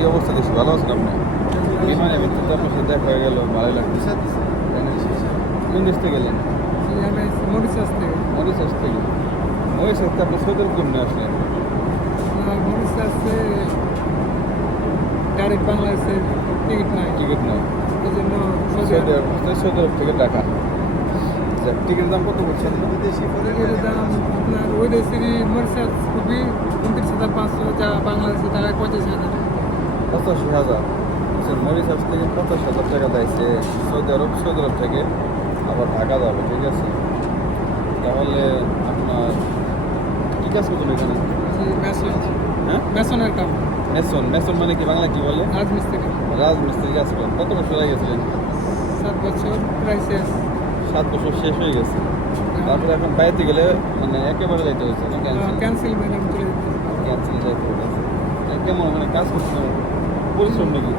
কি অবস্থা দেখছি ভালো আছেন আপনি? বিমানে ভিত্তিতে আপনার সাথে দেখা হয়ে গেল, ভালোই লাগছে। কোন দেশ থেকে গেলেন? আমি মরিচাস থেকে। মরিশাস থেকে। মরিশাস থেকে আপনি সৌদি আরব কেমনে আসলেন? মরিচাসে ডাইরেক্ট বাংলাদেশের টিকিট নাই, টিকিট নয়, এই জন্য সৌদি আরব সৌদি আরব থেকে ঢাকা। আচ্ছা, টিকিটের দাম কত বলছেন? টিকিটের দাম আপনার ওই দেশেরই মরিচাস খুবই 29,500, যা বাংলাদেশের টাকায় 85,000। 85,000। আচ্ছা, মরিশাস থেকে 50,000 টাকা দিয়েছে সৌদি আরব থেকে আবার ঢাকা যাবে, ঠিক আছে? তাহলে আপনার কি কাজ করছেন এখানে? মেশন, হ্যাঁ, মেশনের কাম, মেসন। মেসন মানে কি, বাংলা কি বলে? রাজমিস্ত্রি। রাজমিস্ত্রি কাজ করেন। কত বছর হয়ে গেছিলেন? 7 বছর প্রায় শেষ। 7 বছর শেষ হয়ে গেছে। তারপরে এখন বাইরে গেলে মানে একেবারে যাইতে হয়েছে না? ক্যান্সেল মেনে আমি চলে যেতে পারি। ক্যান্সেল যাইতে হয়েছে। কেমন মানে কাজ করছেন? পরিশ্রম নাকি?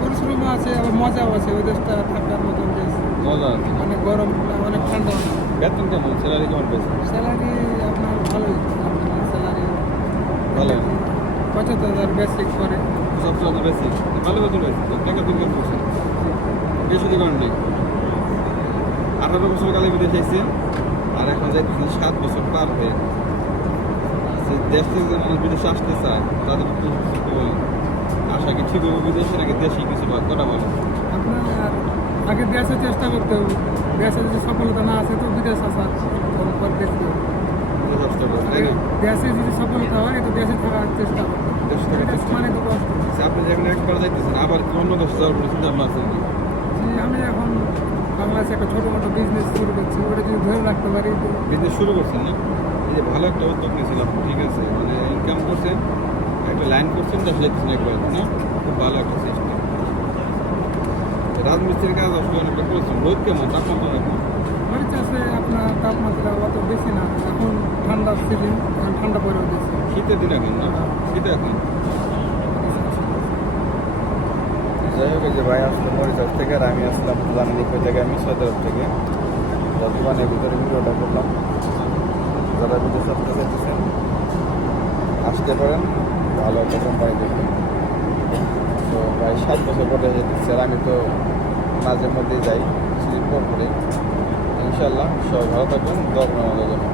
পরিশ্রমও আছে, আবার মজাও আছে। ওই দেশটা থাকার মতন দেশ, মজা আছে। অনেক গরম, অনেক ঠান্ডা। বেতন কেমন, স্যালারি কেমন পেয়েছে? স্যালারি আপনার ভালোই, স্যালারি ভালো। 75,000 বেসিক করে। সবচেয়ে বেশি ভালো বেতন পেয়েছে। টাকা দিন কেমন করছেন? বেশি দিন করেন নেই। 18 বছর কালে বিদেশে এসেছেন আর এখন যাইতেছেন 7 বছর পার হয়ে। যে দেশ থেকে যে মানুষ বিদেশে আসতে চায় তাদের কি বলি, আশা কি ঠিক হবে বিদেশে নাকি দেশে কিছু করা বলে? আপনার আগে দেশে চেষ্টা করতে হবে, দেশে যদি সফলতা না আসে তো বিদেশ আসার পর দেখতে হবে। বিদেশ আসতে হবে, তাই না? দেশে যদি সফলতা হয় তো দেশে থাকার চেষ্টা করতে হবে। দেশ থেকে বিদেশ মানে তো কষ্ট। আচ্ছা, আপনি যেখানে একবার যাইতেছেন আবার কি অন্য দেশে যাওয়ার পরে চিন্তা ভাবনা আছে নাকি? আমি এখন বাংলাদেশে একটা ছোটো মোটো বিজনেস শুরু করছি, ওটা যদি ধরে রাখতে পারি তো। বিজনেস শুরু করছেন না? এই যে ভালো একটা উদ্যোগ নিয়েছিলাম, ঠিক আছে, মানে ইনকাম করছেন, একটা লাইন করছেন, দেশে যাইতেছেন একবার, না? খুব ভালো একটা সিস্টেম। রাজমিস্ত্রির কাজ আসলে অনেকটা পরিশ্রম। রোদ কেমন, তাপমাত্রা কেমন? মরিচ আছে আপনার তাপমাত্রা অত বেশি না, এখন ঠান্ডার সিজন, এখন ঠান্ডা পড়েও দিচ্ছে। শীতের দিন এখন, না? শীতে এখন। যাই হোক, এই যে ভাই আসলে মরিচাস থেকে আর আমি আসলাম জানি কই থেকে, আমি সৌদি আরব থেকে। বিমানের ভিতরে ভিডিওটা করলাম। যারা বিদেশ আসতে চাইতেছেন আসতে পারেন, ভালো একটা কোম্পানি দেখবেন। তো ভাই 7 বছর পরে যেতেছে আর আমি তো মাঝে মধ্যেই যাই কিছুদিন পর করে। ইনশাল্লাহ সবাই ভালো থাকবেন, দোয়া করবেন আমাদের জন্য।